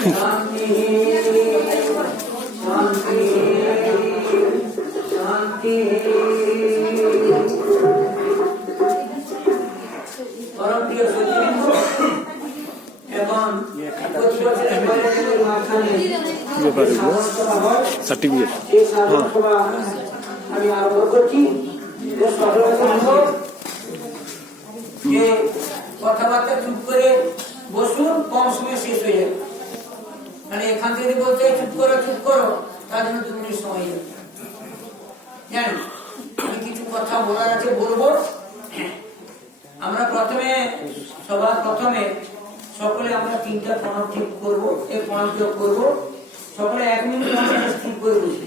আমি আরম্ভ করছি যে কথাবার্তা চুপ করে বসুন, কম সময় শেষ হয়ে যাবে। মানে এখান থেকে বলতে চুপ করো তার জন্য 2 মিনিট সময় যাবে। জানেন, আমি কিছু কথা বলার আছে বলবো। আমরা সবার প্রথমে সকলে আমরা 3টা প্রণব ঠিক করবো, এই প্রণব যোগ করবো। সকলে 1 মিনিট ঠিক করে বসি।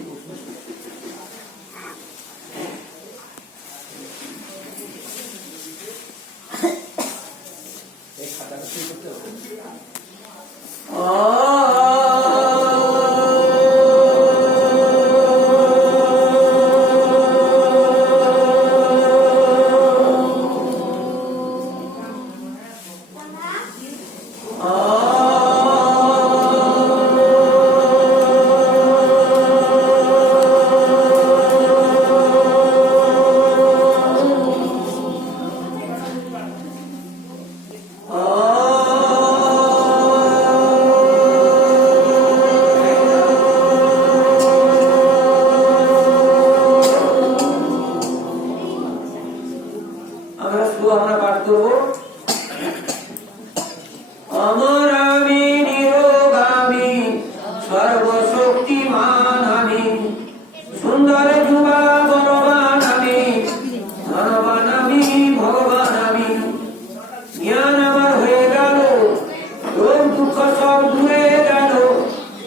আমরা পাঠ করবো। অমর আমি, নিরোগামী, সর্বশক্তিমান আমি, সুন্দর যুবা বলবান আমি, ধনবান আমি, ভগবান আমি। জ্ঞান আমার হয়ে গেল, রোগ দুঃখ সব দূরে গেল,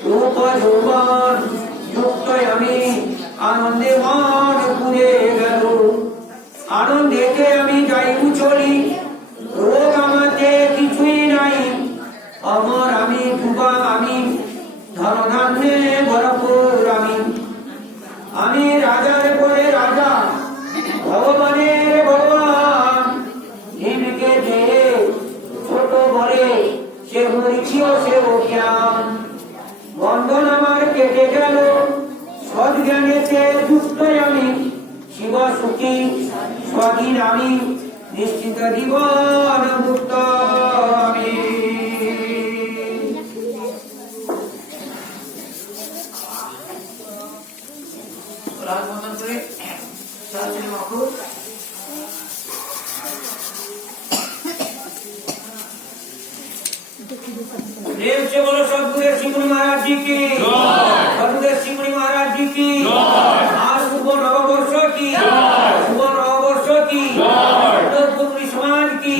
রূপ যৌবন যুক্ত আমি, আনন্দে মন পুরে গেল। আনন্দেতে আমি যাই চলি, রোগ আমাকে কিছুই নাই। অমর আমি, যুবা আমি, ধনধান্যে ভরপুর আমি। আমি রাজার পরে রাজা, ভগবানের ভগবান। জীবকে যে ছোট বলে, সে মরিচিও সে জ্ঞান। বন্ধন আমার কেটে গেল, সদ্জ্ঞানেতে যুক্ত আমি। শিব সুখী স্বাধীন আমি, নিশ্চিত জীবন মুক্ত আমি। प्रेम से बोलो सतगुरु श्रीमुनि महाराज जी की, सतगुरु श्रीमुनि महाराज जी की। आज शुभ नववर्ष की, शुभ नववर्ष की, उत्तर पूर्वी समाज की,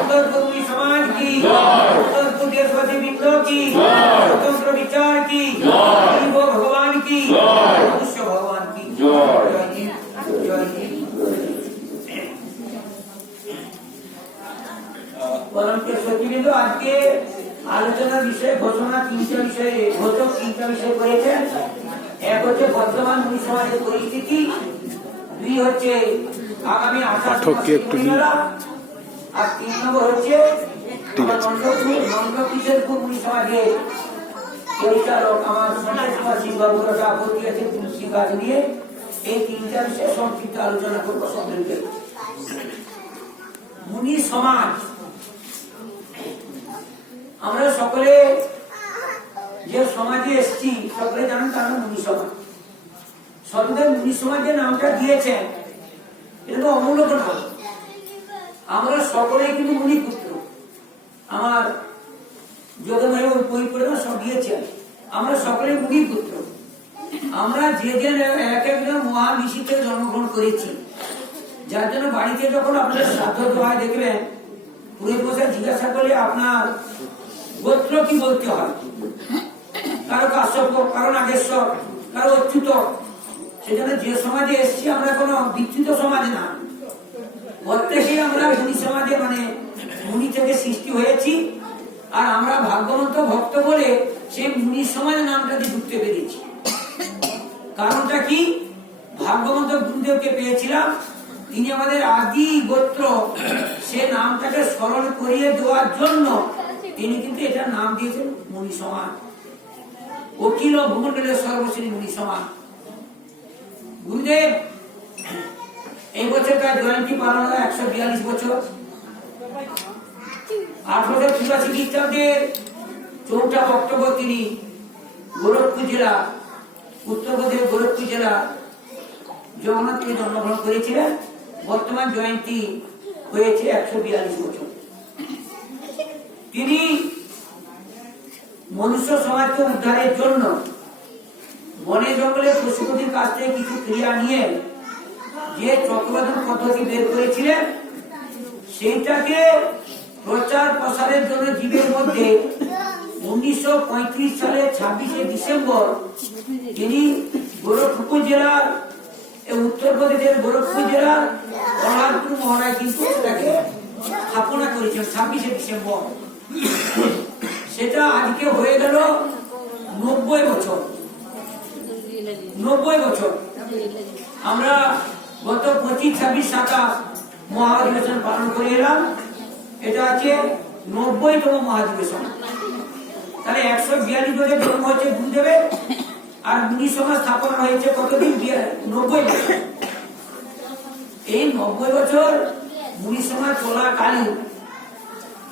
उत्तर पूर्वी समाज की, उत्तर पूर्वी बिंदु की, स्वतंत्र विचार की, भगवान की, मनुष्य भगवान की। परम के सचिबिंदु आज के আলোচনার বিষয় ঘোষণা 3টা বিষয়ে ঘোষক 3টা বিষয় করেছেন। এক হচ্ছে বর্তমান মুনি সমাজের পরিস্থিতি, 2 হচ্ছে আগামী পাঠককে একটু আর 3 নম্বর হচ্ছে নন্দকিশোরপুর মুনি সমাজের পরিচালক আমার সন্তোষ কুমার সিং বাবুর আপত্তি আছে তুলসী গাছ নিয়ে। এই 3টা বিষয়ে সংক্ষিপ্ত আলোচনা করবো সকলকে। মুনি সমাজ, আমরা সকলে যে সমাজে এসেছি সকলে জানেন তার নাম মুনি সমাজ। সদুদেব মুনি সমাজের নামটা দিয়েছেন, এটা তো অমূলক নাম। আমরা সকলেই কিন্তু মুনি পুত্র। আমার যোগমায় ওই বই পড়ে সব দিয়েছেন, আমরা সকলেই মুনি পুত্র। আমরা যে এক একজন মহান ঋষি থেকে জন্মগ্রহণ করেছি, যার জন্য বাড়িতে যখন আপনার শ্রাদ্ধ দোয়া দেখবেন, পুরো বসে জিজ্ঞাসা করলে আপনার গোত্র কি বলতে হয়। কারো কাশ্যপ, কারো নাগেশ্বর, কারো অচ্যুত। সেজন্য যে সমাজে এসছি আমরা কোনো বিচ্যুত সমাজ না, প্রত্যেকেই আমরা মুনি সমাজে মানে মুনি থেকে সৃষ্টি হয়েছি। আর আমরা ভাগ্যবন্ত ভক্ত বলে সেই মুনি সমাজের নামটাকে ঢুকতে পেরেছি। কারণটা কি? ভাগ্যবন্ত গুরুদেবকে পেয়েছিলাম, তিনি আমাদের আদি গোত্র, সে নামটাকে স্মরণ করিয়ে দেওয়ার জন্য তিনি কিন্তু এটার নাম দিয়েছেন মুনি সমাজ। অখিল ভূমণ্ডলের সর্বশ্রী মুনি সমাজ। গুরুদেব এই বছর তার জয়ন্তী পালন হয় 142 বছর। 1883 খ্রিস্টাব্দের 4 অক্টোবর তিনি গোরখপুর জেলা, উত্তরপ্রদেশের গোরখপুর জেলা জগন্নাথপুরে জন্মগ্রহণ করেছিলেন। বর্তমান জয়ন্তী হয়েছে 142 বছর। তিনি মনুষ্য সমাজকে উদ্ধারের জন্য বনে জঙ্গলে পশুপতির কাছ থেকে কিছু ক্রিয়া নিয়ে যে চক্রবর্তন পদ্ধতি বের করেছিলেন, সেইটাকে প্রচার প্রসারের জন্য জীবের মধ্যে 1935 সালের 26শে ডিসেম্বর তিনি গোরখপুর জেলার, উত্তরপ্রদেশের গোরখপুর জেলার বলরামপুর মহড়ায় কিন্তু সেটাকে স্থাপনা করেছেন 26শে ডিসেম্বর। সেটা আজকে হয়ে গেল 90 বছর। 90 বছর। আমরা গত 25, 26, 27 মহাধিবেশন পালন করে এলাম। এটা আছে 90তম মহাধিবেশন। তাহলে 142 বছর জন্ম হচ্ছে গুরুদেবের, আর মুনি সমাজ স্থাপন হয়েছে কতদিন? 90 বছর। এই 90 বছর মুনি সমাজ চলাকালীন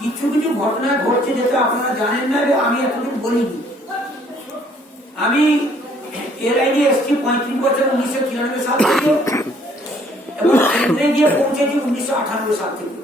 কিছু কিছু ঘটনা ঘটছে, যেটা আপনারা জানেন না, আমি এতদিন বলিনি। আমি এর আগে এসছি 35 বছর 1993 সাল থেকে, এবং কেন্দ্রে গিয়ে পৌঁছেছি 1998 সাল থেকে।